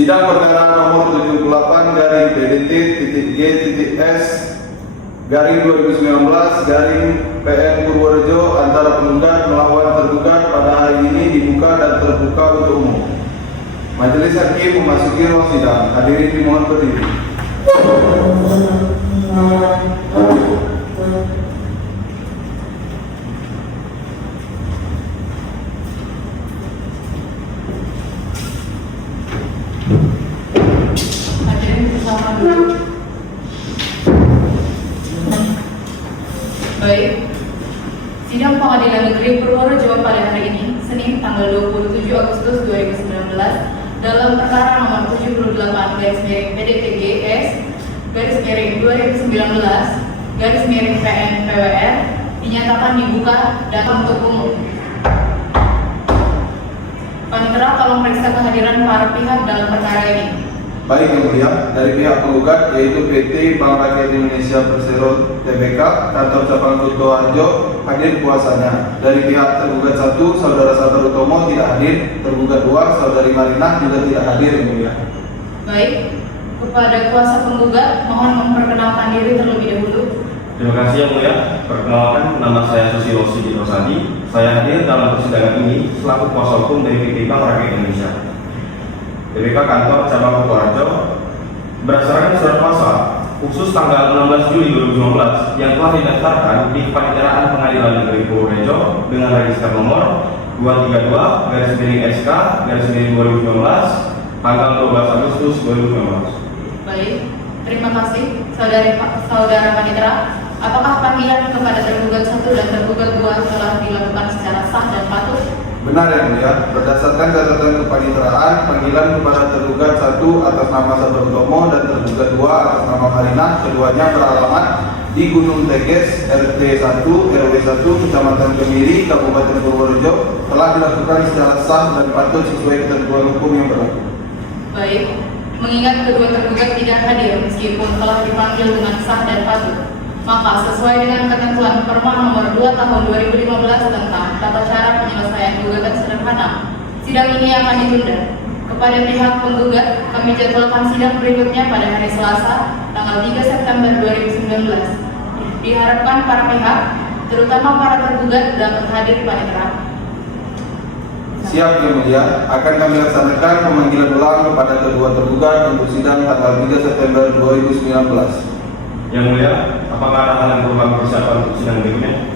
Sidang perkara nomor 78 garing PDT.G.S garing 2019 garing PN Purworejo antara penggugat melawan tergugat pada hari ini dibuka dan terbuka untuk umum. Majelis Hakim memasuki ruang sidang. Hadirin dimohon berdiri. Baik, sidang Pengadilan Negeri Purworejo pada hari ini, Senin tanggal 27 Agustus 2019, dalam perkara nomor 78/2019/PN/PWR dinyatakan dibuka dan untuk umum. Panitera, tolong periksa kehadiran para pihak dalam perkara ini. Baik yang mulia, dari pihak penggugat yaitu PT Bank Rakyat Indonesia Persero Tbk Kantor Cabang Kutoarjo hadir kuasanya. Dari pihak tergugat 1, Saudara Sabar Utomo tidak hadir. Tergugat 2, Saudari Marinah juga tidak hadir yang mulia. Baik, kepada kuasa penggugat mohon memperkenalkan diri terlebih dahulu. Terima kasih yang mulia. Perkenalkan, nama saya Susilo Sigit Rosadi. Saya hadir dalam persidangan ini selaku kuasa hukum dari PT Bank Rakyat Indonesia Tbk Kantor Cabang Kutoarjo. Berdasarkan surat kuasa khusus tanggal 16 Juli 2019 yang telah didaftarkan di Kepaniteraan Pengadilan Negeri Purworejo dengan register nomor 232/SK/2019 tanggal 12 Agustus 2019. Baik, terima kasih Saudara Panitera. Apakah panggilan kepada tergugat 1 dan tergugat 2 telah dilakukan secara sah dan patut? Benar yang mulia, berdasarkan catatan kepaniteraan, panggilan kepada tergugat 1 atas nama Sabar Utomo dan tergugat 2 atas nama Marinah, keduanya beralamat di Gunung Teges, RT 1, RW 1, Kecamatan Kemiri, Kabupaten Purworejo, telah dilakukan secara sah dan patut sesuai ketentuan hukum yang berlaku. Baik, mengingat kedua tergugat tidak hadir meskipun telah dipanggil dengan sah dan patut, maka sesuai dengan ketentuan Perma nomor 2 tahun 2015 tentang tata cara penyelesaian gugatan sederhana, sidang ini akan ditunda. Kepada pihak penggugat, kami jadwalkan sidang berikutnya pada hari Selasa, tanggal 3 September 2019. Diharapkan para pihak, terutama para tergugat, dapat hadir panitera. Siap yang mulia, akan kami laksanakan pemanggilan ulang kepada kedua tergugat untuk sidang tanggal 3 September 2019. Yang mulia, apakah ada hal yang perlu kami persiapkan untuk sidang berikutnya?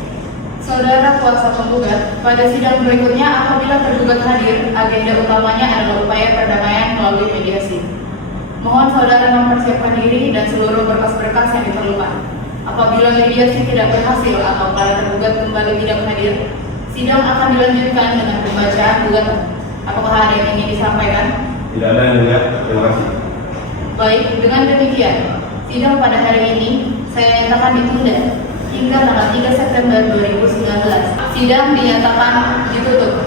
Saudara kuasa penggugat, pada sidang berikutnya apabila tergugat hadir, agenda utamanya adalah upaya perdamaian melalui mediasi. Mohon saudara mempersiapkan diri dan seluruh berkas-berkas yang diperlukan. Apabila mediasi tidak berhasil atau para tergugat kembali tidak hadir, sidang akan dilanjutkan dengan pembacaan gugatan. Apakah ada yang ingin disampaikan? Tidak ada yang mulia, terima kasih. Baik, dengan demikian, sidang pada hari ini saya nyatakan ditunda hingga tanggal 3 September 2019. Sidang dinyatakan ditutup.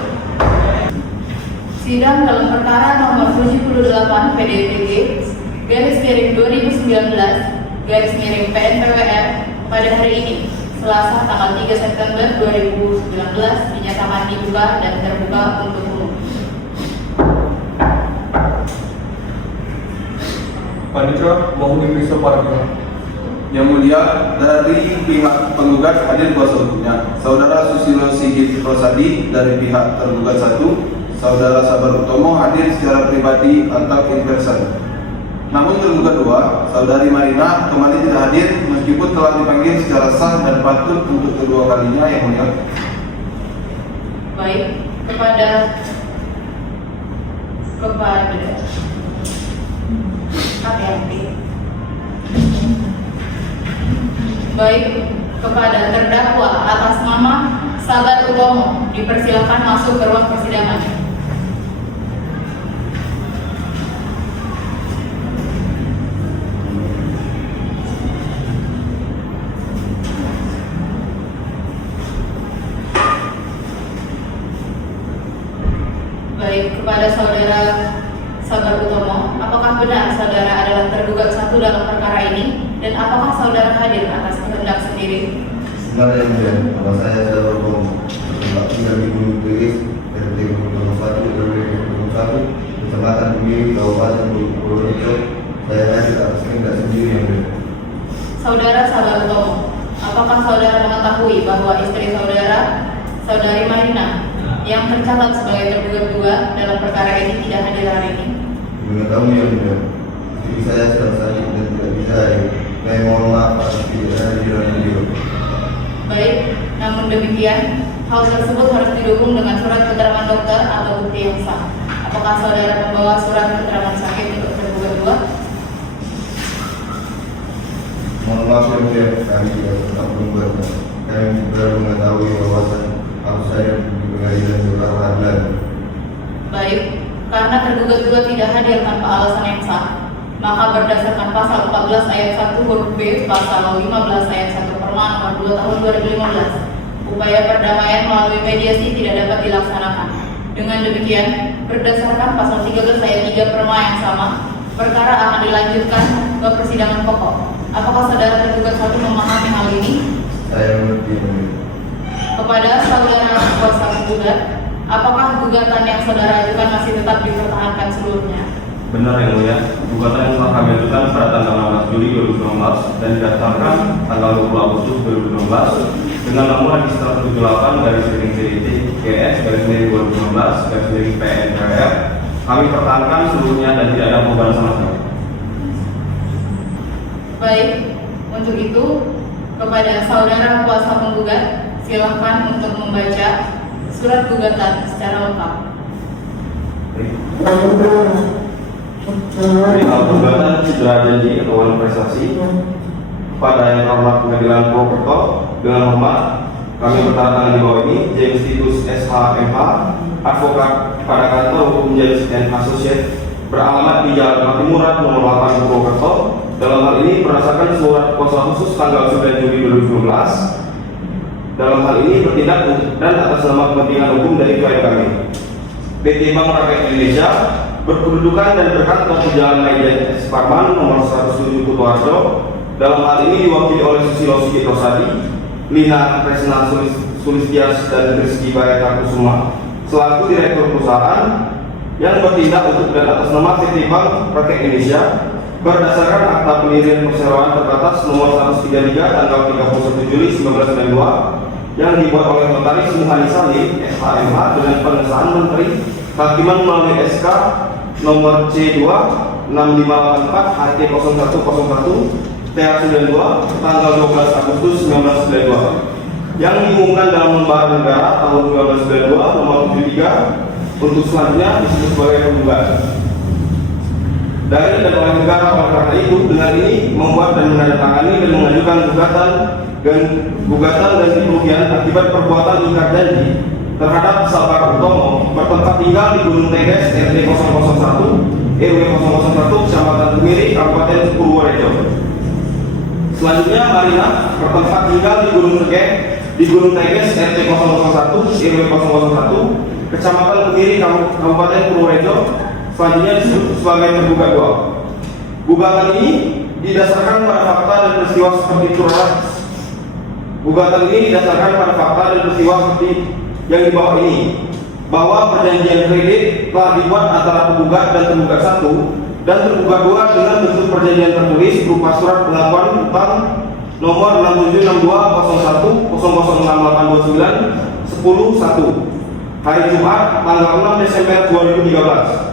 Sidang dalam perkara nomor 78 PDTG /2019/PN/PWR pada hari ini, Selasa tanggal 3 September 2019 dinyatakan dibuka dan terbuka untuk umum. Panitera, mohon diperiksa para pihak. Yang mulia, dari pihak penggugat hadir kuasa hukumnya Saudara Susilo Sigit Rosadi. Dari pihak tergugat 1, Saudara Sabar Utomo hadir secara pribadi atau in person. Namun tergugat 2, Saudari Marinah kembali tidak hadir meskipun telah dipanggil secara sah dan patut untuk kedua kalinya yang mulia. Baik, kepada Baik, kepada terdakwa atas nama Sabar Utomo dipersilakan masuk ke ruang persidangan. Baik, kepada saudara Sabar Utomo, apakah benar saudara adalah tergugat 1 dalam perkara ini? Dan apakah saudara hadir atas kehendak sendiri? Benar yang mulia, nama saya Sabar Utomo. Tinggal di Gunung Teges, RT 1, RW 1, Kecamatan Kemiri, Kemiri, Kabupaten Purworejo. Saya hadir atas kehendak sendiri yang mulia. Saudara Sabarutomo, apakah saudara mengetahui bahwa istri saudara, Saudari Marina, yang tercatat sebagai tergugat 2 dalam perkara ini tidak hadir hari ini? Mengetahui yang mulia. Istri saya sedang sakit dan tidak bisa hadir. Saya mohon maaf atas tidak hadiran beliau. Baik, namun demikian, hal tersebut harus didukung dengan surat keterangan dokter atau bukti yang sah. Apakah saudara membawa surat keterangan sakit untuk tergugat 2? Mohon maaf yang mulia, kami tidak tetap membuatnya. Kami baru mengetahui bahwasan harus saya di pengadilan berkeadilan. Baik, karena tergugat 2 tidak hadir tanpa alasan yang sah, maka berdasarkan pasal 14 ayat 1 huruf B, pasal 15 ayat 1 Perma nomor 2 tahun 2015, upaya perdamaian melalui mediasi tidak dapat dilaksanakan. Dengan demikian, berdasarkan pasal 13 ayat 3 Perma yang sama, perkara akan dilanjutkan ke persidangan pokok. Apakah saudara tergugat 1 memahami hal ini? Saya mengerti yang mulia. Kepada saudara kuasa penggugat, apakah gugatan yang saudara ajukan masih tetap dipertahankan seluruhnya? Benar yang mulia, gugatan yang telah kami ajukan pada tanggal 16 Juli 2019 dan didaftarkan tanggal 20 Agustus 2019 dengan nomor register 78 garis miring CDT GS garis miring 2019 garis miring PNRR. Kami pertahankan seluruhnya dan tidak ada perubahan sama sekali. Baik, untuk itu kepada saudara kuasa penggugat, silakan untuk membaca surat gugatan secara lengkap. Perihal gugatan cedera janji atau wan prestasi pada yang terhormat Pengadilan Purwokerto, dengan hormat kami bertanda tangan di bawah ini James Titus SH.MH, advokat pada kantor hukum James & Associates, beralamat di Jalan Patimurat nomor 8 Purwokerto. Dalam hal ini berdasarkan surat kuasa khusus tanggal 9 Juli 2012, dalam hal ini bertindak dan atas nama kepentingan hukum dari klien kami PT Bank Rakyat Indonesia berkedudukan dan berkantor di Jalan Majen S. Parman nomor 107 Kutoarjo. Dalam hal ini diwakili oleh Susilo Sigit Rosadi, Lina Kresna Sulistias dan Rizky Bayata Kusuma selaku direktur perusahaan yang bertindak untuk dan atas nama PT Bank Rakyat Indonesia berdasarkan akta pendirian perseroan terbatas nomor 133 tanggal 31 Juli 1992 yang dibuat oleh Notaris Muhani Salim SH.MH dengan pengesahan Menteri Kehakiman melalui SK nomor C2 6584 HT 0101 TA92 tanggal 12 Agustus 1992 yang diumumkan dalam Lembaran Negara tahun 1992 nomor 73 untuk selanjutnya disebut sebagai penggugat dari dan oleh negara. Oleh karena itu, dengan ini membuat dan menandatangani dan mengajukan gugatan dan kerugian akibat perbuatan ingkar janji terhadap Sabar Utomo bertempat tinggal di Gunung Teges RT 001 RW 001 Kecamatan Kemiri Kabupaten Purworejo. Selanjutnya Marina bertempat tinggal di Gunung Teges RT 001 RW 001 Kecamatan Kemiri Kabupaten Purworejo. Selanjutnya disebut sebagai tergugat 2. Gugatan ini didasarkan pada fakta dan peristiwa seperti yang di bawah ini, bahwa perjanjian kredit telah dibuat antara penggugat dan tergugat 1 dan tergugat 2 dengan bentuk perjanjian tertulis berupa surat pengakuan utang nomor 6762006829 hari Jumat tanggal 6 Desember 2013.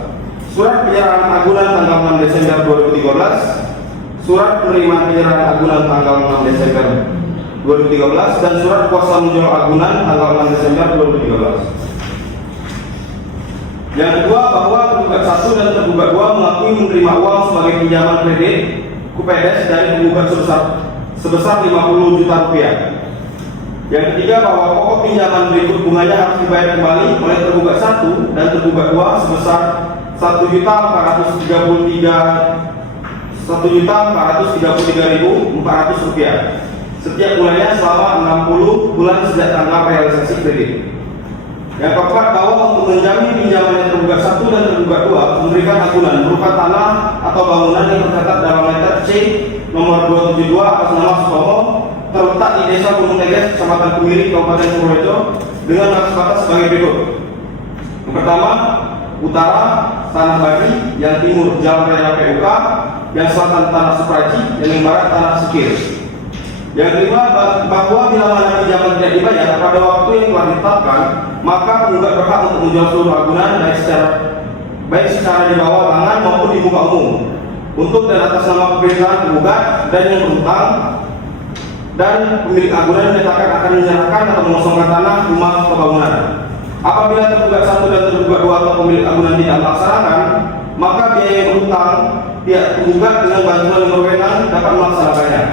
Surat penyerahan agunan tanggal 6 Desember 2013, surat penerimaan penyerahan agunan tanggal 6 Desember 2013, dan surat kuasa menjual agunan tanggal 6 Desember 2013. Yang kedua, bahwa tergugat 1 dan tergugat 2 mengakui menerima uang sebagai pinjaman kredit Kupedes dari penggugat sebesar 50 juta rupiah. Yang ketiga, bahwa pokok pinjaman berikut bunganya harus dibayar kembali oleh tergugat 1 dan tergugat 2 sebesar Rp1.433.400 setiap bulannya selama 60 bulan sejak tanggal realisasi kredit. Yang keempat, bahwa untuk menjamin pinjaman yang tergugat 1 dan tergugat 2 memberikan agunan berupa tanah atau bangunan yang tercatat dalam letter C nomor 272 atas nama Sutomo terletak di Desa Gunung Teges, Kecamatan Kemiri, Kabupaten Purworejo dengan garis batas sebagai berikut. Yang pertama, utara Tanah Bagi, yang timur Jalan Raya PUK, yang selatan Tanah Supraji, yang barat Tanah Sikir. Yang kelima, bahwa bila mana pinjaman tidak dibayar pada waktu yang telah ditetapkan, maka penggugat berhak untuk menjual seluruh agunan baik secara di bawah tangan maupun di muka umum untuk dan atas nama pemerintahan penggugat dan yang berhutang, dan pemilik agunan menyatakan akan menyerahkan atau mengosongkan tanah, rumah, atau bangunan. Apabila tergugat 1 dan tergugat 2 atau pemilik agunan tidak melaksanakan, maka biaya yang berhutang pihak penggugat dengan bantuan yang berwenang dapat melaksanakannya.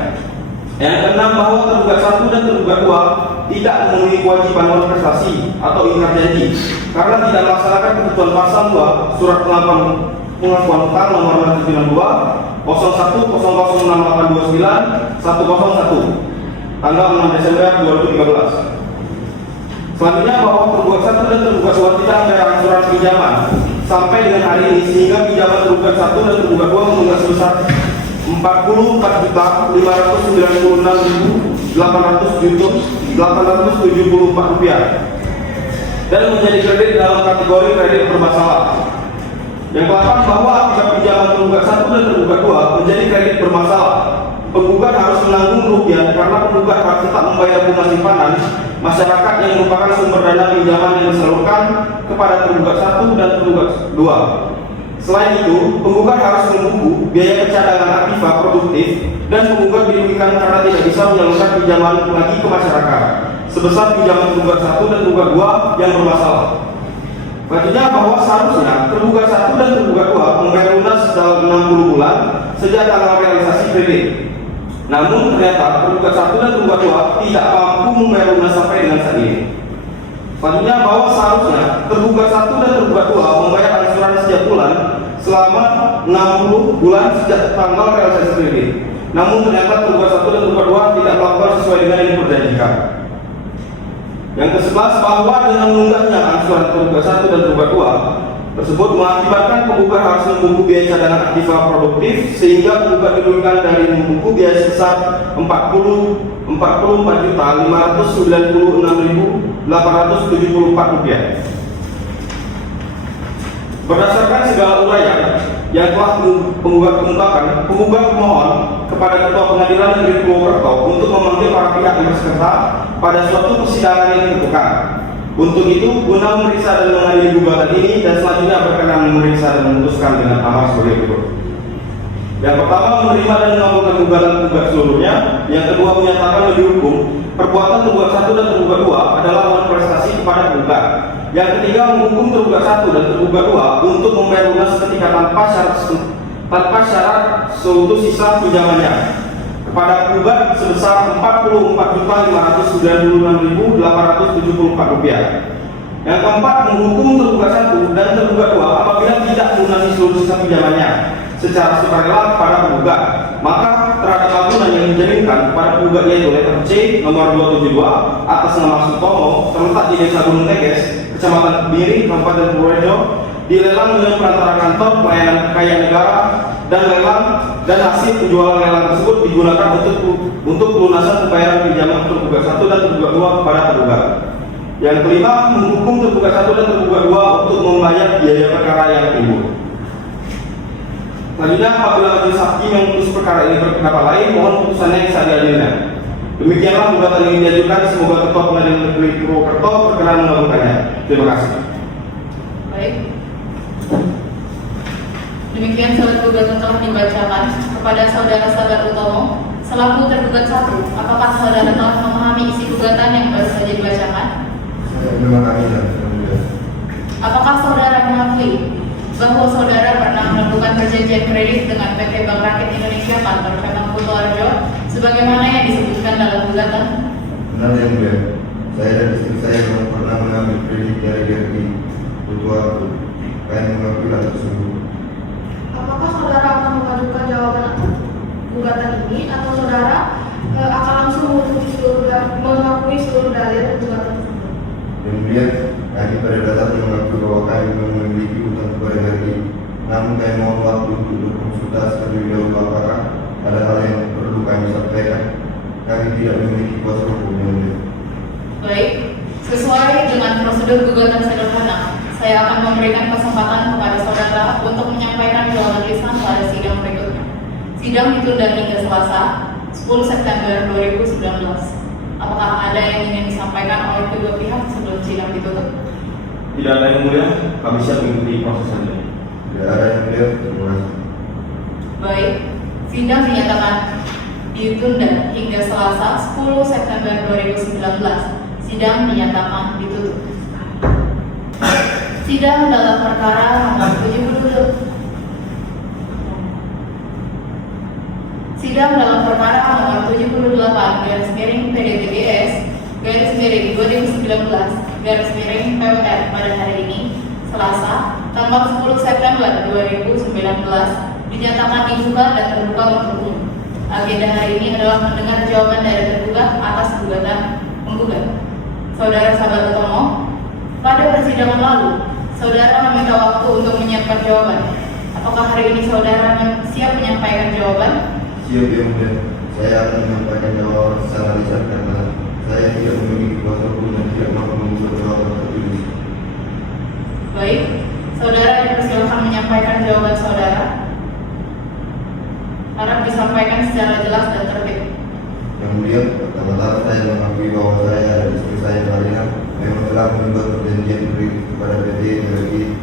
Yang keenam, bahwa tergugat 1 dan tergugat 2 tidak memenuhi kewajiban prestasi atau ingkar janji karena tidak melaksanakan ketentuan pasal 2 Surat Pengakuan Hutang nomor 92 01006829 101 tanggal 6 Desember 2013. Selanjutnya, bahwa tergugat 1 dan tergugat 2 tidak membayar angsuran pinjaman sampai dengan hari ini, sehingga pinjaman tergugat 1 dan tergugat 2 menunggak sebesar Rp44.509.874 dan menjadi kredit dalam kategori kredit bermasalah. Yang ke-8, bahwa akibat pinjaman tergugat 1 dan tergugat 2 menjadi kredit bermasalah, penggugat harus menanggung kerugian karena penggugat harus tetap membayar bunga simpanan masyarakat yang merupakan sumber dana pinjaman yang disalurkan kepada tergugat 1 dan tergugat 2. Selain itu, penggugat harus membuku biaya pencadangan aktiva produktif dan penggugat dirugikan karena tidak bisa menyalurkan pinjaman lagi ke masyarakat sebesar pinjaman tergugat 1 dan tergugat 2 yang bermasalah. Selanjutnya, bahwa seharusnya tergugat 1 dan tergugat 2 membayar lunas dalam 60 bulan sejak tanggal realisasi kredit. Namun ternyata tergugat 1 dan tergugat 2 tidak mampu membayar lunas sampai dengan saat ini. Selanjutnya, bahwa seharusnya tergugat 1 dan tergugat 2 membayar angsuran setiap bulan selama 60 bulan sejak tanggal realisasi kredit. Namun ternyata tergugat 1 dan tergugat 2 tidak melakukan sesuai dengan yang diperjanjikan. Yang ke-11, bahwa dengan menunggaknya angsuran tergugat 1 dan tergugat 2 tersebut mengakibatkan penggugat harus membuku biaya cadangan aktiva produktif sehingga penggugat dirugikan dari membuku biaya sebesar Rp44.596.874. Berdasarkan segala uraian yang telah penggugat kemukakan, penggugat memohon kepada Ketua Pengadilan Negeri Purwokerto untuk memanggil para pihak yang berserta pada suatu persidangan yang ditentukan. Untuk itu, guna memeriksa dan mengadili gugatan ini dan selanjutnya berkenan memeriksa dan memutuskan dengan amar sebagai berikut. Yang pertama, menerima dan mengabulkan gugatan penggugat seluruhnya. Yang kedua, menyatakan lebih hukum perbuatan tergugat 1 dan tergugat 2 adalah manifestasi kepada penggugat. Yang ketiga, menghukum tergugat 1 dan tergugat 2 untuk membayar lunas ketika tanpa syarat seutuh sisa pinjamannya kepada penggugat sebesar Rp44.596.874. Yang keempat, menghukum tergugat 1 dan tergugat 2 apabila tidak melunasi seluruh sisa pinjamannya secara sukarela kepada penggugat, maka terhadap agunan yang dijaminkan kepada penggugat yaitu letter C nomor 272 atas nama Sutomo terletak di Desa Gunung Teges, Kecamatan Kebiri, Kabupaten Purworejo, dilelang dengan perantara kantor pelayanan kekayaan negara dan lelang, dan hasil penjualan lelang tersebut digunakan untuk pelunasan pembayaran pinjaman tergugat 1 dan tergugat 2 kepada penggugat. Yang kelima, menghukum tergugat 1 dan tergugat 2 untuk membayar biaya perkara yang timbul. Selanjutnya, apabila majelis hakim yang memutus perkara ini berpendapat lain, mohon putusannya yang bisa diadilkan. Demikianlah gugatan yang diajukan. Semoga Ketua Pengadilan Negeri Purwokerto berkenan mengabulkannya. Terima kasih. Baik. Demikian surat gugatan telah dibacakan kepada Saudara Sabar Utomo selaku tergugat 1. Apakah saudara telah memahami isi gugatan yang baru saja dibacakan? Terima kasih. Apakah saudara mengakui bahwa saudara pernah melakukan perjanjian kredit dengan PT Bank Rakyat Indonesia kantor cabang Kutoarjo sebagaimana yang disebutkan dalam gugatan? Benar yang mulia, saya dan istri saya belum pernah mengambil kredit dari GRI Kutoarjo. Kami mengakui hal tersebut. Apakah saudara akan mengajukan jawaban gugatan ini atau saudara akan langsung mengakui seluruh dalil gugatan tersebut? Yang mulia, kami pada dasarnya mengakui bahwa kami memiliki utang kepada GRI. Namun kami mohon waktu untuk berkonsultasi terlebih dahulu apakah ada hal yang perlu kami sampaikan. Kami tidak memiliki kuasa hukum yang mulia. Baik, sesuai dengan prosedur gugatan sederhana, saya akan memberikan kesempatan kepada saudara untuk menyampaikan jawaban lisan pada sidang berikutnya. Sidang ditunda hingga Selasa, 10 September 2019. Apakah ada yang ingin disampaikan oleh kedua pihak sebelum sidang ditutup? Tidak ada yang mulia, kami siap mengikuti proses selanjutnya. Tidak ada yang mulia, terima kasih. Baik, sidang dinyatakan ditunda hingga Selasa 10 September 2019. Sidang dinyatakan ditutup. Sidang dalam perkara nomor 70. Sidang dalam perkara nomor 78 garis miring PDTGS garis miring 2019 garis miring PWR pada hari ini Selasa tanggal 10 September 2019 dinyatakan dibuka dan terbuka untuk umum. Agenda hari ini adalah mendengar jawaban dari tergugat atas gugatan penggugat. Saudara Sabar Utomo, pada persidangan lalu, saudara meminta waktu untuk menyiapkan jawaban. Apakah hari ini saudara siap menyampaikan jawaban? Siap yang mulia, saya akan menyampaikan jawaban secara lisan karena saya tidak memiliki kuasa hukum dan tidak mampu membuat jawaban tertulis. Baik, saudara dipersilakan menyampaikan jawaban saudara. Harap disampaikan secara jelas dan tertib. Yang mulia, pertama-tama saya mengakui bahwa saya dan istri saya Marina memang telah membuat perjanjian beri kepada PT Energi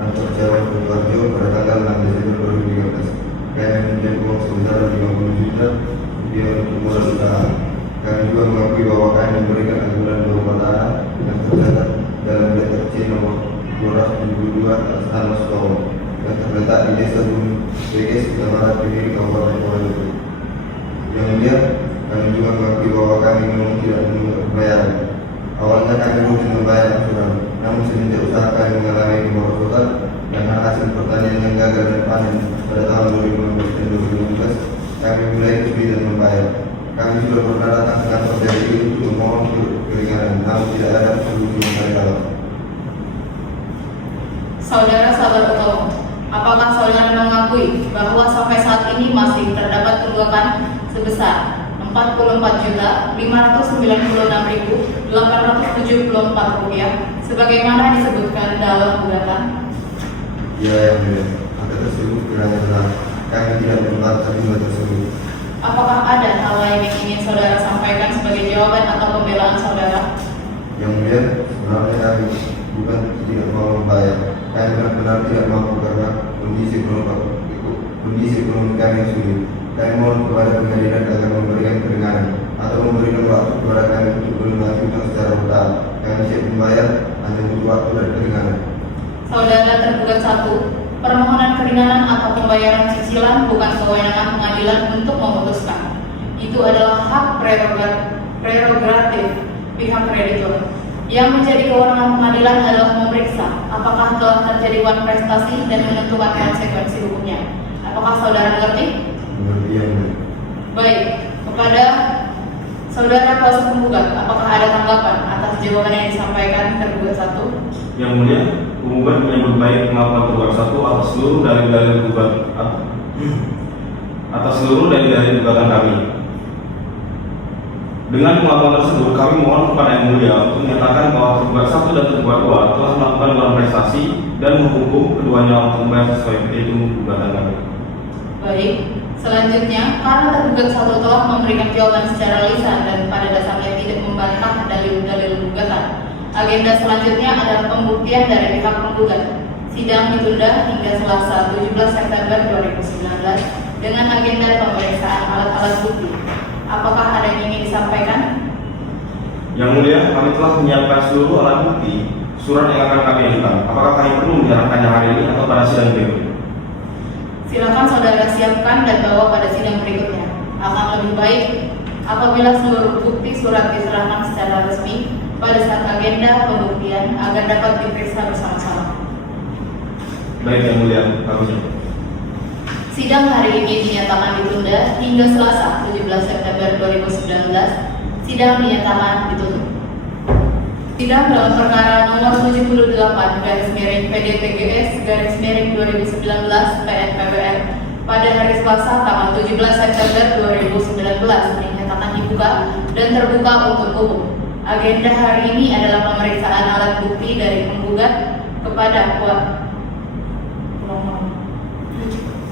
Kantor Cabang Sidoarjo pada tanggal 6 Desember 2013. Kami meminjam uang sebesar 50 juta dia untuk modal usaha. Kami juga mengakui bahwa kami memberikan agunan berupa tanah yang tercatat dalam letter C nomor 272 atas nama Sutomo yang terletak di Desa Gunung Beges, Kecamatan Kediri, Kabupaten Purworejo. Yang mulia, kami juga mengakui bahwa kami memang tidak menunggak pembayaran. Awalnya kami rutin membayar angsuran, namun semenjak usaha kami mengalami kemerosotan dan hasil pertanian yang gagal dan panen pada tahun 2016 dan 2015, kami mulai kesulitan membayar. Kami sudah pernah datang ke kantor DPI untuk memohon keringanan, namun tidak ada solusi yang relevan. Saudara Sabar Utomo, apakah saudara mengakui bahwa sampai saat ini masih terdapat tunggakan sebesar Rp45.596.874 sebagaimana disebutkan dalam gugatan? Ya, yang mulia, angka tersebut kiranya benar. Kami tidak membantah jumlah tersebut. Apakah ada hal lain yang ingin saudara sampaikan sebagai jawaban atau pembelaan saudara? Yang mulia, sebenarnya kami bukan tidak mau membayar. Kami benar-benar tidak mampu karena kondisi ekonomi kami yang sulit. Kami mohon kepada pengadilan agar memberikan keringanan atau memberikan waktu kepada kami untuk melunasi utang secara bertahap. Kami siap membayar, hanya butuh waktu dan keringanan. Saudara tergugat 1, permohonan keringanan atau pembayaran cicilan bukan kewenangan pengadilan untuk memutuskan. Itu adalah hak prerogatif pihak kreditur. Yang menjadi kewenangan pengadilan adalah memeriksa apakah telah terjadi wan prestasi dan menentukan konsekuensi hukumnya. Apakah saudara mengerti? Mengerti yang mulia. Baik, kepada saudara kuasa penggugat, apakah ada tanggapan atas jawaban yang disampaikan tergugat 1? Yang mulia, penggugat menyambut baik pengakuan tergugat 1 atas seluruh dalil-dalil gugatan kami. Dengan pengakuan tersebut, kami mohon kepada yang mulia untuk menyatakan bahwa tergugat 1 dan tergugat 2 telah melakukan luar prestasi dan menghukum keduanya untuk membayar sesuai petitum gugatan kami. Baik, selanjutnya, karena tergugat 1 telah memberikan jawaban secara lisan dan pada dasarnya tidak membantah dalil-dalil gugatan, agenda selanjutnya adalah pembuktian dari pihak penggugat. Sidang ditunda hingga Selasa 17 September 2019 dengan agenda pemeriksaan alat-alat bukti. Apakah ada yang ingin disampaikan? Yang mulia, kami telah menyiapkan seluruh alat bukti surat yang akan kami ajukan. Apakah kami perlu menyarankannya hari ini atau pada sidang berikutnya? Silakan saudara siapkan dan bawa pada sidang berikutnya. Akan lebih baik apabila seluruh bukti surat diserahkan secara resmi pada saat agenda pembuktian agar dapat diperiksa bersama-sama. Baik yang mulia, kami siap. Sidang hari ini dinyatakan ditunda hingga Selasa 17 September 2019. Sidang dinyatakan ditutup. Sidang dalam perkara nomor 78 garis miring PDTGS garis miring 2019 PNPWR pada hari Selasa tanggal 17 September 2019 dinyatakan dibuka dan terbuka untuk umum. Agenda hari ini adalah pemeriksaan alat bukti dari penggugat kepada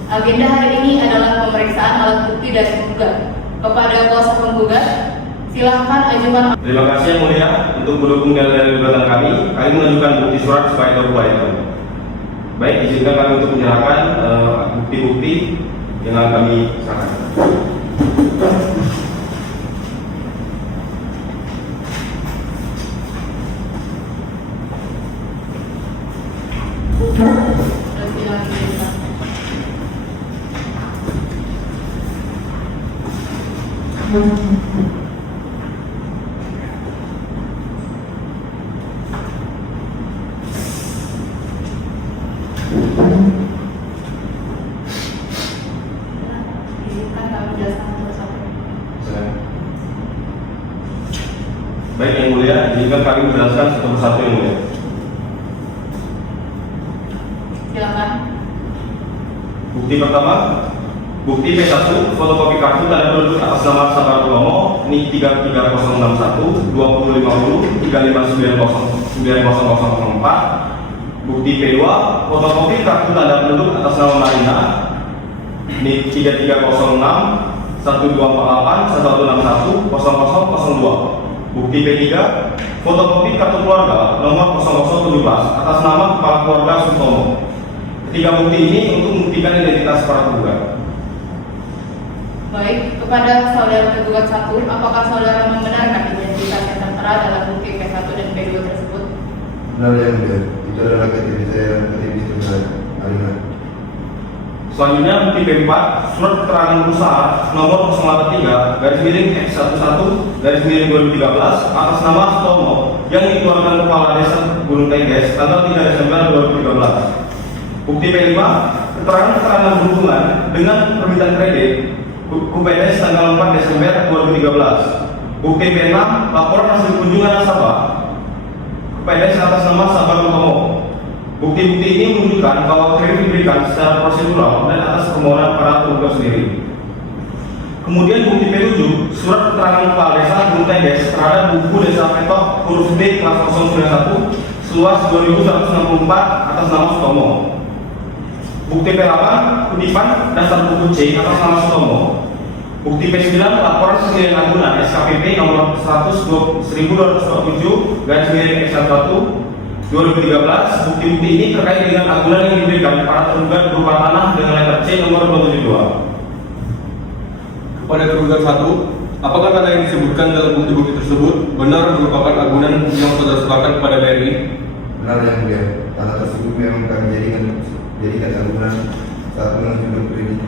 agenda hari ini adalah pemeriksaan alat bukti dari penggugat. Kepada kuasa penggugat, silahkan ajukan. Terima kasih yang mulia. Untuk mendukung dalil gugatan kami mengajukan bukti surat supaya terbuka itu. Baik, izinkan kami untuk menyerahkan bukti-bukti yang akan kami serahkan. Baik yang mulia, izinkan kami menjelaskan satu persatu yang mulia. Silakan. Bukti pertama, bukti P1, fotokopi kartu tanda penduduk atas nama Sabar Utomo, NIK 33061 2050 3590904. Bukti P2, fotokopi kartu tanda penduduk atas nama Marina, NIK 3306 1248 1161 0002. Bukti P3, fotokopi kartu keluarga nomor 0017 atas nama kepala keluarga Sutomo. Ketiga bukti ini untuk membuktikan identitas para penggugat. Baik, kepada saudara tergugat 1, apakah saudara membenarkan identitas yang tertera dalam bukti P1 dan P2 tersebut? Benar yang mulia, itu adalah KTP saya dan KTP istri saya, Alina. Selanjutnya bukti P4, surat keterangan perusahaan nomor 083-11-2013 atas nama Sutomo yang dikeluarkan Kepala Desa Gunung Tengges tanggal 3 Desember 2013. Bukti P5, keterangan berhubungan dengan permintaan kredit KUPS tanggal 4 Desember 2013. Bukti P6, laporan hasil kunjungan nasabah KUPS atas nama Sabar Utomo. Bukti-bukti ini menunjukkan bahwa kredit diberikan secara prosedural dan atas permohonan para penggugat sendiri. Kemudian bukti P7, surat keterangan Kepala Desa Gunung Tengges terhadap buku Desa Petok huruf D kelas 091 seluas 2164 atas nama Sutomo. Bukti P8, kutipan dasar buku C atas nama Sutomo. Bukti P9, laporan sekalian agunan SKPP nomor 100.1227/X1 2013. Bukti-bukti ini terkait dengan agunan yang diberikan para tergugat berupa tanah dengan letter C nomor 272. Kepada tergugat 1, apakah data yang disebutkan dalam bukti-bukti tersebut benar merupakan agunan yang saudara serahkan kepada BRI? Benar yang mulia, tanah tersebut memang kami jadikan agunan saat mengajukan kredit.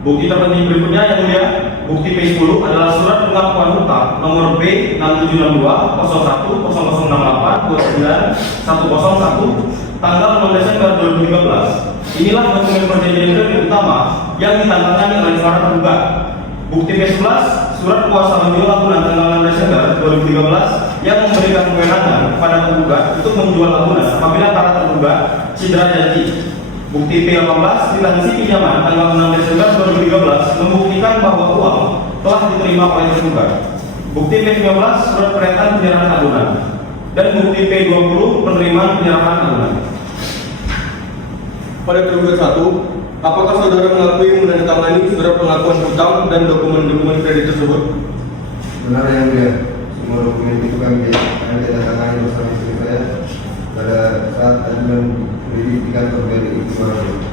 Bukti terpenting berikutnya yang mulia, bukti P10 adalah surat pengakuan hutang nomor B 6762 01 0068 29 101 tanggal 6 Desember 2013. Inilah dokumen perjanjian kredit utama yang ditandatangani oleh para tergugat. Bukti P11, surat kuasa menjual agunan tanggal 6 Desember 2013 yang memberikan kewenangan kepada tergugat untuk menjual agunan apabila para tergugat cedera janji. Bukti P18, kwitansi pinjaman tanggal 6 Desember 2013 membuktikan bahwa uang telah diterima oleh tergugat. Bukti P19, surat pernyataan penyerahan agunan. Dan bukti P20, penerimaan penyerahan agunan. Pada tergugat 1, apakah saudara mengakui menandatangani surat pengakuan hutang dan dokumen-dokumen kredit tersebut? Benar yang mulia, semua dokumen itu kami tandatangani bersama istri saya pada saat ajudan kredit di kantor BRI Sukoharjo.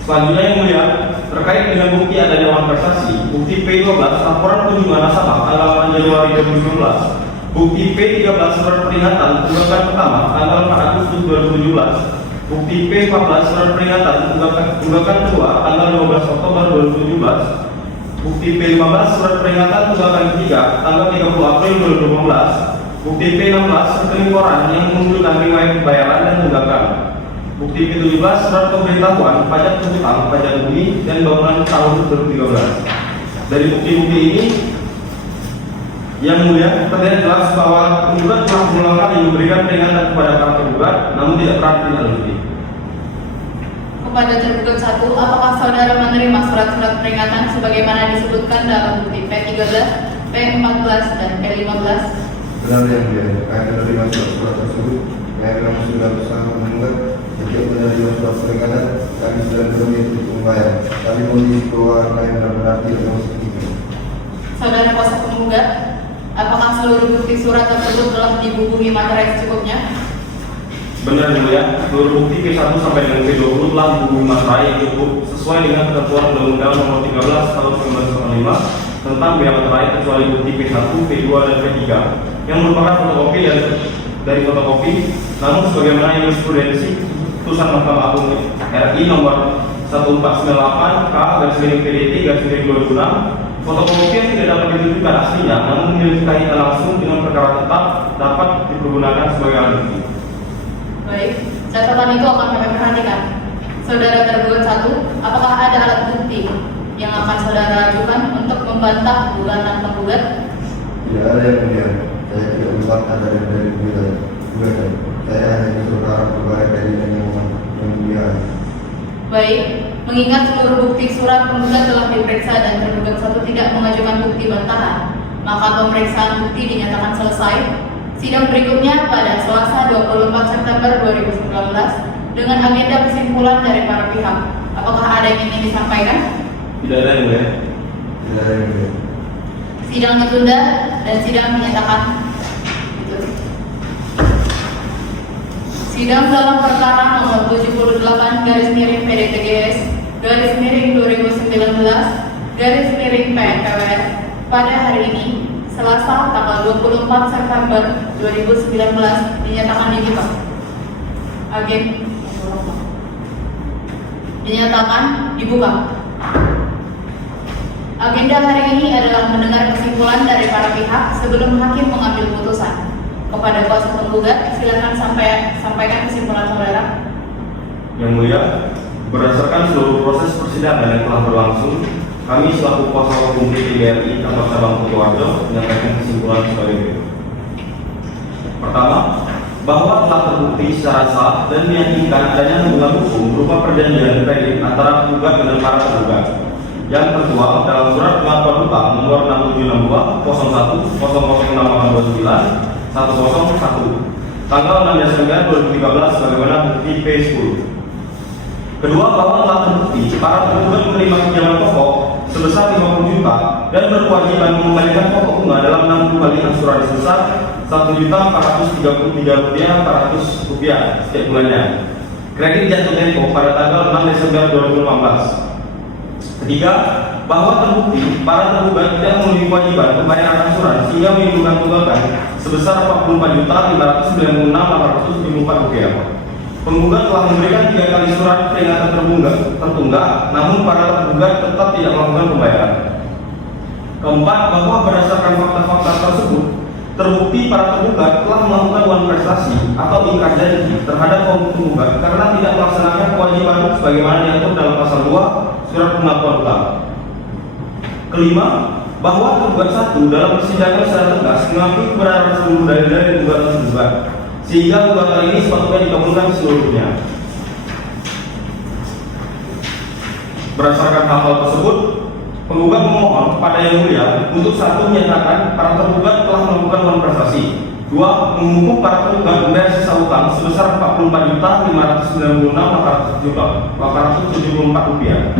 Selanjutnya yang mulia, terkait dengan bukti adanya uang prestasi, bukti P12 laporan kunjungan nasabah tanggal 8 Januari 2019, bukti P13 surat peringatan tunggakan pertama tanggal 4 Agustus 2017, bukti P14 surat peringatan tunggakan kedua tanggal 15 Oktober 2017, bukti P15 surat peringatan tunggakan ketiga tanggal 30 April 2018, bukti P16 rekening koran yang menunjukkan riwayat pembayaran dan tunggakan. Bukti P17 surat pemberitahuan pajak hutang, pajak bumi dan bangunan tahun 2013. Dari bukti-bukti ini yang mulia terlihat jelas bahwa penggugat telah berulang kali memberikan peringatan kepada para tergugat namun tidak pernah ditindaklanjuti. Kepada tergugat 1, apakah saudara menerima surat-surat peringatan sebagaimana disebutkan dalam bukti P13, P14 dan P15? Benar yang mulia, kami menerima surat tersebut Kami memang sudah berusaha menggugat setiap penyajian surat perikanan. Kami sudah berniat untuk membayar. Kami kondisi keuangan kami benar-benar tidak masuk itu. Saudara kuasa penggugat, apakah seluruh bukti surat tersebut telah dibubuhi materai secukupnya? Benar yang mulia, seluruh bukti P1 sampai dengan P20 telah dibubuhi materai yang cukup sesuai dengan ketentuan Undang-Undang Nomor 13 Tahun 1995 tentang biaya materai kecuali bukti P1, P2 dan P3 yang merupakan fotokopi dari fotokopi. Namun sebagaimana jurisprudensi putusan Mahkamah Agung RI nomor 1498/K/PDT/2006, fotokopi yang tidak dapat ditunjukkan aslinya namun memiliki kaitan langsung dengan perkara tetap dapat dipergunakan sebagai alat bukti. Baik, catatan itu akan kami perhatikan. Saudara tergugat 1, apakah ada alat bukti yang akan saudara ajukan untuk membantah gugatan penggugat? Tidak ada yang mulia. Saya tidak membantah dari gugatan. Saya hanya saudara berbaik dari yang mulia. Baik, mengingat seluruh bukti surat penggugat telah diperiksa dan tergugat 1 tidak mengajukan bukti bantahan, maka pemeriksaan bukti dinyatakan selesai. Sidang berikutnya pada Selasa 24 September 2019 dengan agenda kesimpulan dari para pihak. Apakah ada yang ingin disampaikan? Tidak ada yang mulia. Tidak ada yang mulia. Sidang ditunda dan sidang dinyatakan ditutup. Sidang dalam perkara nomor 78/PDTGS/2019/PNPWR pada hari ini Selasa tanggal 24 September 2019 dinyatakan dibuka. Dinyatakan dibuka. Agenda hari ini adalah mendengar kesimpulan dari para pihak sebelum hakim mengambil putusan. Kepada kuasa penggugat, silakan sampaikan kesimpulan saudara. Yang mulia, berdasarkan seluruh proses persidangan yang telah berlangsung, kami selaku kuasa hukum PTGRI kantor cabang Kutoarjo menyampaikan kesimpulan sebagai berikut. Pertama, bahwa telah terbukti secara sah dan meyakinkan adanya hubungan hukum berupa perjanjian kredit antara penggugat dengan para tergugat yang tertuang dalam surat pengakuan hutang nomor 6762 010689 101 tanggal 6 Desember 2013 sebagaimana bukti P10. Kedua, bahwa telah terbukti para tergugat menerima pinjaman pokok sebesar 50 juta dan berkewajiban mengembalikan pokok bunga dalam 60 kali angsuran sebesar Rp1.433.400 setiap bulannya. Kredit jatuh tempo pada tanggal 6 Desember 2018. Ketiga, bahwa terbukti para tergugat tidak memiliki kewajiban pembayaran angsuran sehingga menimbulkan tunggakan sebesar Rp45.576.874. Penggugat telah memberikan 3 kali surat peringatan tertunggak, namun para tergugat tetap tidak melakukan pembayaran. Keempat, bahwa berdasarkan fakta-fakta tersebut, terbukti para tergugat telah melakukan uang prestasi atau ingkar janji terhadap kaum penggugat karena tidak melaksanakan kewajiban sebagaimana diatur dalam pasal 2 surat pengakuan hutang. Kelima, bahwa tergugat 1 dalam persidangan secara tegas mengakui kebenaran seluruh dalil-dalil gugatan tergugat, sehingga gugatan ini sepatutnya dikabulkan seluruhnya. Berdasarkan hal tersebut, penggugat memohon kepada Yang Mulia untuk 1 menyatakan para tergugat telah melakukan uang prestasi, 2 menghukum para tergugat membayar sisa utang sebesar Rp44.596.874.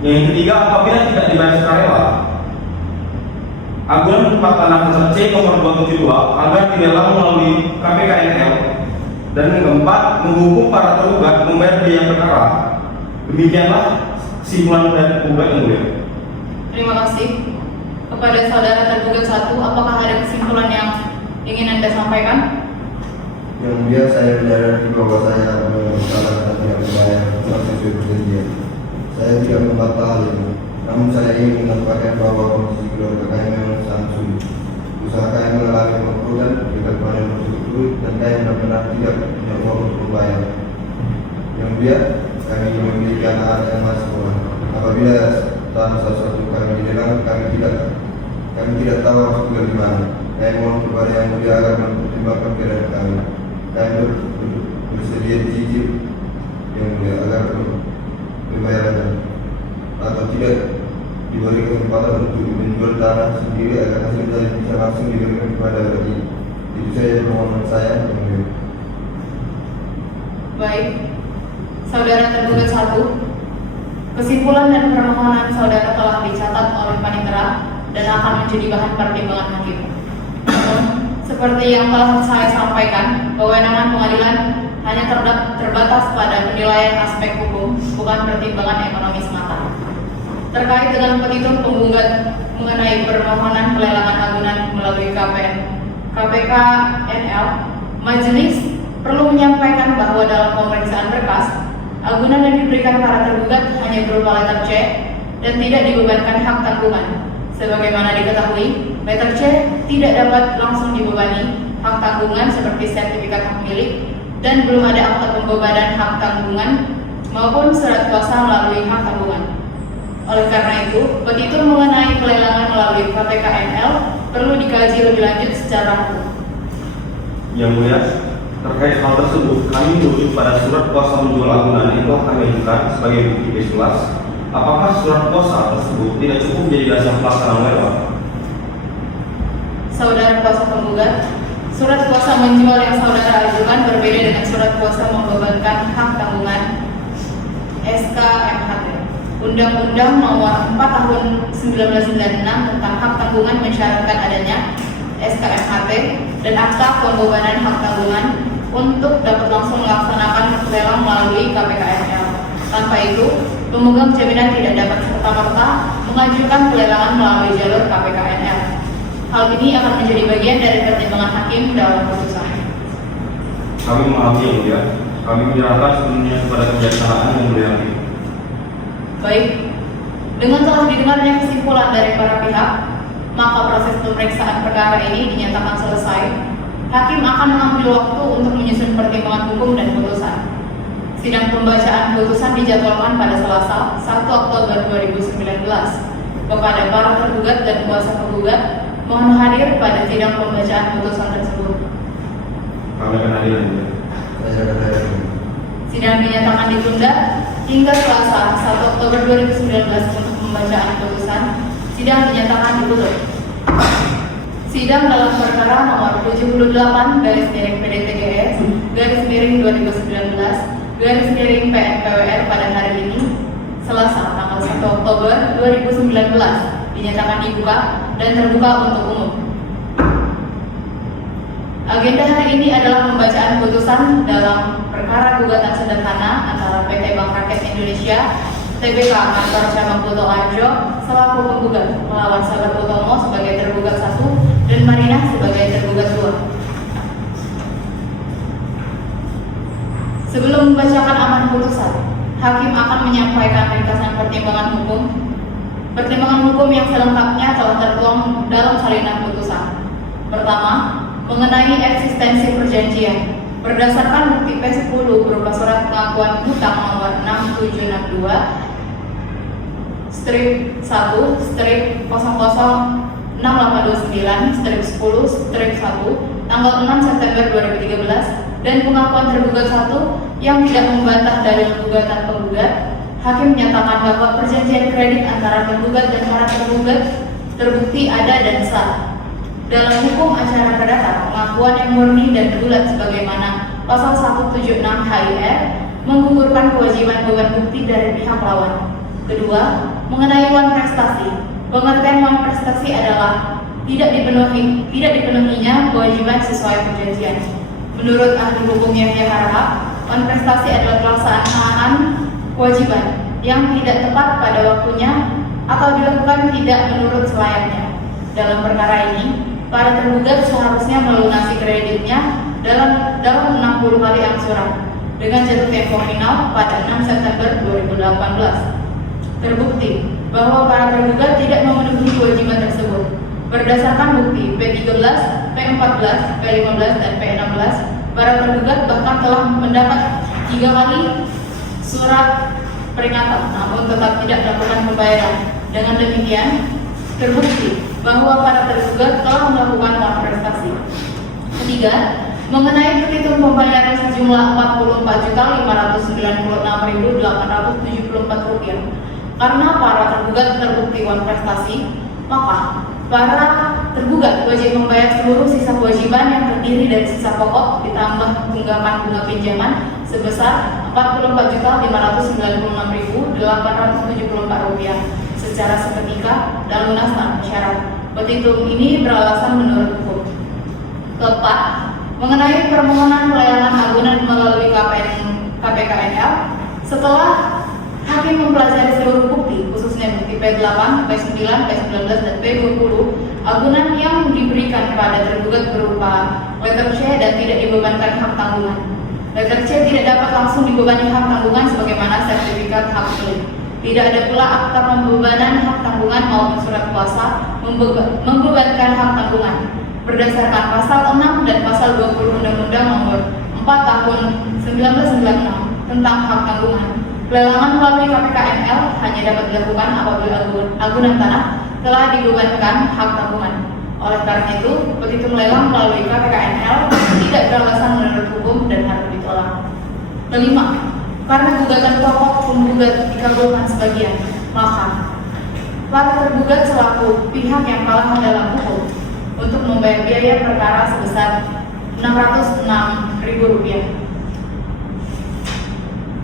Yang ketiga, apabila tidak dibayar sukarela, agunan tempat tanah C nomor 272 agar dilelang melalui KPKNL. Dan yang keempat, menghukum para tergugat membayar biaya perkara. Demikianlah kesimpulan dari penggugat Yang Mulia. Terima kasih. Kepada saudara tergugat 1, apakah ada kesimpulan yang ingin Anda sampaikan? Yang mulia, saya menyadari bahwa saya salah dan tidak membayar uang sesuai perjanjian. Saya tidak membantah hal ini, namun saya ingin menyampaikan bahwa kondisi keluarga kami memang sangat sulit. Usaha kami mengalami kebangkrutan dengan panen berturut-turut dan kami benar-benar tidak punya uang untuk membayar. Yang mulia, kami memiliki anak-anak yang masih sekolah. Apabila tanah sesuatu kami dilelang, kami tidak tahu harus tinggal di mana. Kami mohon kepada Yang Mulia agar mempertimbangkan keadaan kami. Kami bersedia dicicil Yang Mulia agar pembayarannya atau tidak diberi kesempatan untuk menjual tanah sendiri agar hasil dari bisa langsung diberikan kepada lagi. Itu saja permohonan saya. Baik, saudara tergugat 1, kesimpulan dan permohonan saudara telah dicatat oleh panitera dan akan menjadi bahan pertimbangan hakim. Namun, seperti yang telah saya sampaikan, kewenangan pengadilan hanya terbatas pada penilaian aspek hukum, bukan pertimbangan ekonomi semata. Terkait dengan petitum penggugat mengenai permohonan pelelangan agunan melalui KPK NL, majelis perlu menyampaikan bahwa dalam pemeriksaan berkas, agunan yang diberikan para tergugat hanya berupa letter C dan tidak dibebankan hak tanggungan. Sebagaimana diketahui, letter C tidak dapat langsung dibebani hak tanggungan seperti sertifikat hak milik dan belum ada akta pembebanan hak tanggungan maupun surat kuasa melalui hak tanggungan. Oleh karena itu, petitum mengenai pelelangan melalui KPK NL perlu dikaji lebih lanjut secara hukum. Yang mulia, terkait hal tersebut, kami merujuk pada surat kuasa menjual agunan yang telah kami ajukan sebagai bukti B11. Apakah surat kuasa tersebut tidak cukup menjadi dasar pelaksanaan lewat? Saudara kuasa penggugat, surat kuasa menjual yang saudara ajukan berbeda dengan surat kuasa membebankan hak tanggungan SK-MHT. Undang-Undang Nomor 4 Tahun 1996 tentang hak tanggungan mensyaratkan adanya SK-MHT dan akta pembebanan hak tanggungan untuk dapat langsung melaksanakan lelang melalui KPK NL. Tanpa itu, pemegang jaminan tidak dapat serta-merta mengajukan pelelangan melalui jalur KPK NL. Hal ini akan menjadi bagian dari pertimbangan hakim dalam putusan. Kami memahami yang mulia. Kami menyerahkan sepenuhnya kepada kebijaksanaan yang mulia hakim. Baik, dengan telah didengarnya kesimpulan dari para pihak, maka proses pemeriksaan perkara ini dinyatakan selesai. Hakim akan mengambil waktu untuk menyusun pertimbangan hukum dan putusan. Sidang pembacaan putusan dijadwalkan pada Selasa, 1 Oktober 2019. Kepada para tergugat dan kuasa penggugat, mohon hadir pada sidang pembacaan putusan tersebut. Kami akan hadir yang mulia. Sidang dinyatakan ditunda hingga Selasa 1 Oktober 2019 untuk pembacaan putusan. Sidang dinyatakan ditutup. Sidang dalam perkara nomor 78 /2019/PNPWR pada hari ini, Selasa tanggal 1 Oktober 2019 dinyatakan dibuka dan terbuka untuk umum. Agenda hari ini adalah pembacaan putusan dalam perkara gugatan sederhana antara PT Bank Rakyat Indonesia, TBK Kantor Cabang Kuto Arjo selaku penggugat melawan Sabar Utomo sebagai tergugat 1 dan Marina sebagai tergugat 2. Sebelum membacakan aman putusan, hakim akan menyampaikan ringkasan pertimbangan hukum. Pertimbangan hukum yang selengkapnya telah tertuang dalam salinan putusan. Pertama, mengenai eksistensi perjanjian. Berdasarkan bukti P10 berupa surat pengakuan hutang nomor 6762-006829-10-1 tanggal 6 September 2013 dan pengakuan tergugat 1 yang tidak membantah dalil gugatan penggugat, hakim menyatakan bahwa perjanjian kredit antara tergugat dan para tergugat terbukti ada dan sah. Dalam hukum acara perdata, pengakuan yang murni dan bulat sebagaimana Pasal 176 HIR menggugurkan kewajiban beban bukti dari pihak lawan. Kedua, mengenai wan prestasi. Pengertian wan prestasi adalah tidak dipenuhinya kewajiban sesuai perjanjian. Menurut ahli hukum Yahya Harahap, wan prestasi adalah pelaksanaan kewajiban yang tidak tepat pada waktunya atau dilakukan tidak menurut selayaknya. Dalam perkara ini, para tergugat seharusnya melunasi kreditnya dalam 60 kali angsuran dengan jatuh tempo final pada 6 September 2018. Terbukti bahwa para tergugat tidak memenuhi kewajiban tersebut. Berdasarkan bukti P13, P14, P15, dan P16, para tergugat bahkan telah mendapat 3 kali surat peringatan namun tetap tidak melakukan pembayaran. Dengan demikian, terbukti bahwa para tergugat telah melakukan malprestasi. Ketiga, mengenai petitum pembayaran sejumlah Rp45.596.874 karena para tergugat terbukti malprestasi, maka para tergugat wajib membayar seluruh sisa kewajiban yang terdiri dari sisa pokok ditambah tunggakan bunga pinjaman sebesar Rp46.896.874 secara seketika dan lunas tanpa syarat. Petitum ini beralasan menurut hukum. Keempat, mengenai permohonan pelelangan agunan melalui KPKNL, setelah hakim mempelajari seluruh bukti, khususnya bukti P8, P9, P19, dan P20, agunan yang diberikan kepada tergugat berupa letter C dan tidak dibebankan hak tanggungan. Letter C tidak dapat langsung dibebani hak tanggungan sebagaimana sertifikat hak milik. Tidak ada pula akta pembebanan hak tanggungan maupun surat kuasa membebankan hak tanggungan. Berdasarkan pasal 6 dan pasal 20 Undang-Undang Nomor 4 Tahun 1996 tentang hak tanggungan, pelelangan melalui KPKNL hanya dapat dilakukan apabila agunan tanah telah dibebankan hak tanggungan. Oleh karena itu, petitum lelang melalui KPKNL tidak beralasan menurut hukum dan harus ditolak. Kelima, karena gugatan pokok penggugat dikabulkan sebagian, maka para tergugat selaku pihak yang kalah dalam hukum untuk membayar biaya perkara sebesar Rp606.000.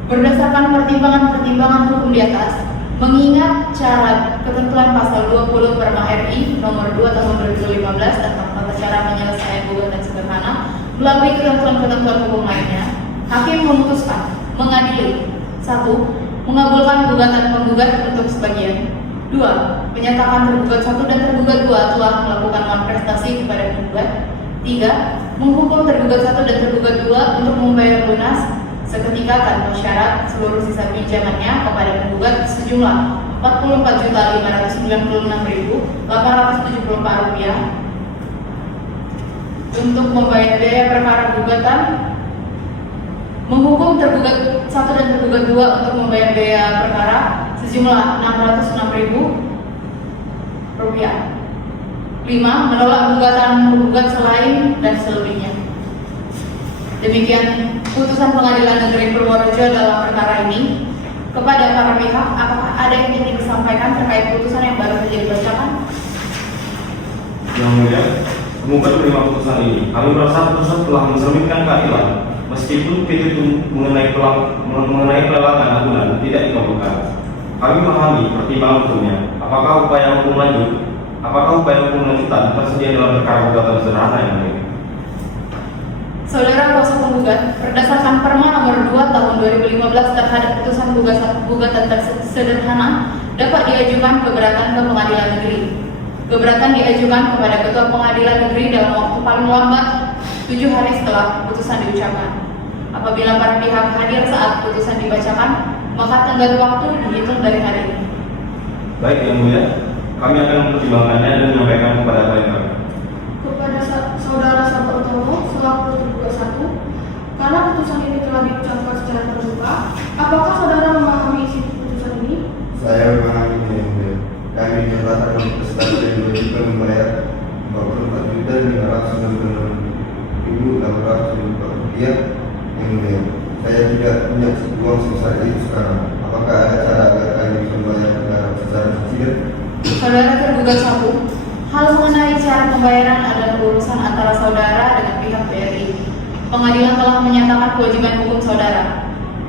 Berdasarkan pertimbangan-pertimbangan hukum di atas, mengingat syarat ketentuan pasal 20 Perma RI nomor 2 tahun 2015 tentang tata cara penyelesaian gugatan sederhana melalui ketentuan-ketentuan hukum lainnya, hakim memutuskan mengadili 1. Mengabulkan gugatan penggugat untuk sebagian. 2. Menyatakan tergugat 1 dan tergugat 2 telah melakukan malprestasi kepada penggugat. 3. Menghukum tergugat 1 dan tergugat 2 untuk membayar lunas seketika tanpa syarat seluruh sisa pinjamannya kepada penggugat sejumlah Rp44.596.874 untuk membayar biaya perkara gugatan. Menghukum tergugat 1 dan tergugat 2 untuk membayar biaya perkara sejumlah Rp606.000. 5. Menolak gugatan penggugat selain dan selebihnya. Demikian putusan Pengadilan Negeri Purworejo dalam perkara ini. Kepada para pihak, apakah ada yang ingin disampaikan terkait putusan yang baru saja dibacakan? Yang mulia, penggugat menerima putusan ini. Kami merasa putusan telah mencerminkan keadilan, meskipun petitum mengenai pelelangan agunan tidak dikabulkan. Kami memahami pertimbangan hukumnya. Apakah upaya hukum lanjutan tersedia dalam perkara gugatan sederhana yang mulia? Saudara kuasa penggugat, berdasarkan Perma Nomor 2 Tahun 2015 terhadap putusan gugatan sederhana dapat diajukan keberatan ke Pengadilan Negeri. Keberatan diajukan kepada Ketua Pengadilan Negeri dalam waktu paling lambat 7 hari setelah putusan diucapkan. Apabila para pihak hadir saat putusan dibacakan, maka tenggat waktu dihitung dari hari ini. Baik, Yang Mulia, kami akan mempertimbangkannya dan menyampaikan kepada klien kami. Kepada Saudara Sabar Utomo selaku tergugat 1, karena putusan ini telah diucapkan secara terbuka, apakah saudara memahami isi putusan ini? Saya memahami ini. Kami dinyatakan berstatus dan diwajibkan membayar Rp44.696.874 yang mulia. Saya tidak punya uang sebesar itu sekarang. Apakah ada cara agar kami bisa membayar secara cicil? Saudara tergugat 1, hal mengenai cara pembayaran adalah urusan antara saudara dengan pihak BRI. Pengadilan telah menyatakan kewajiban hukum saudara.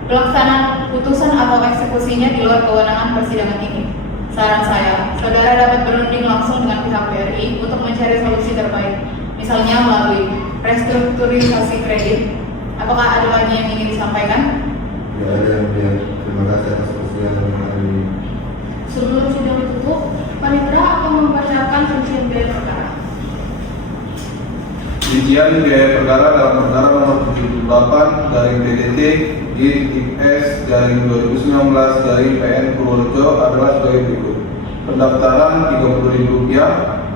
Pelaksanaan putusan atau eksekusinya di luar kewenangan persidangan ini. Saran saya, saudara dapat berunding langsung dengan pihak BRI untuk mencari solusi terbaik, misalnya melalui restrukturisasi kredit. Apakah ada lagi yang ingin disampaikan? Ya, ada yang mulia. Terima kasih atas persidangan hari ini. Sebelum sidang ditutup, Panitera akan membacakan rincian biaya perkara. Rincian biaya perkara dalam perkara nomor 78 dari PDT IPS dari 2019 dari PN Purworejo adalah sebagai berikut. Pendaftaran Rp30.000,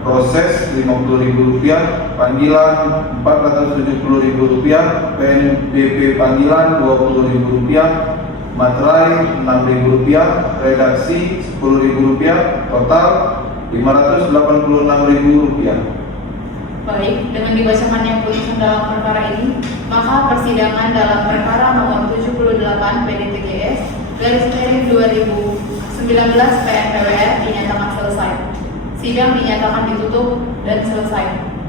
proses Rp50.000, panggilan Rp470.000, PNBP panggilan Rp20.000, materai Rp6.000, redaksi Rp10.000, total Rp586.000. Baik, dengan dibacakannya putusan dalam perkara ini, maka persidangan dalam perkara nomor 78 PDTGS garis miring 2019 PNPWR dinyatakan selesai. Sidang dinyatakan ditutup dan selesai. selesai.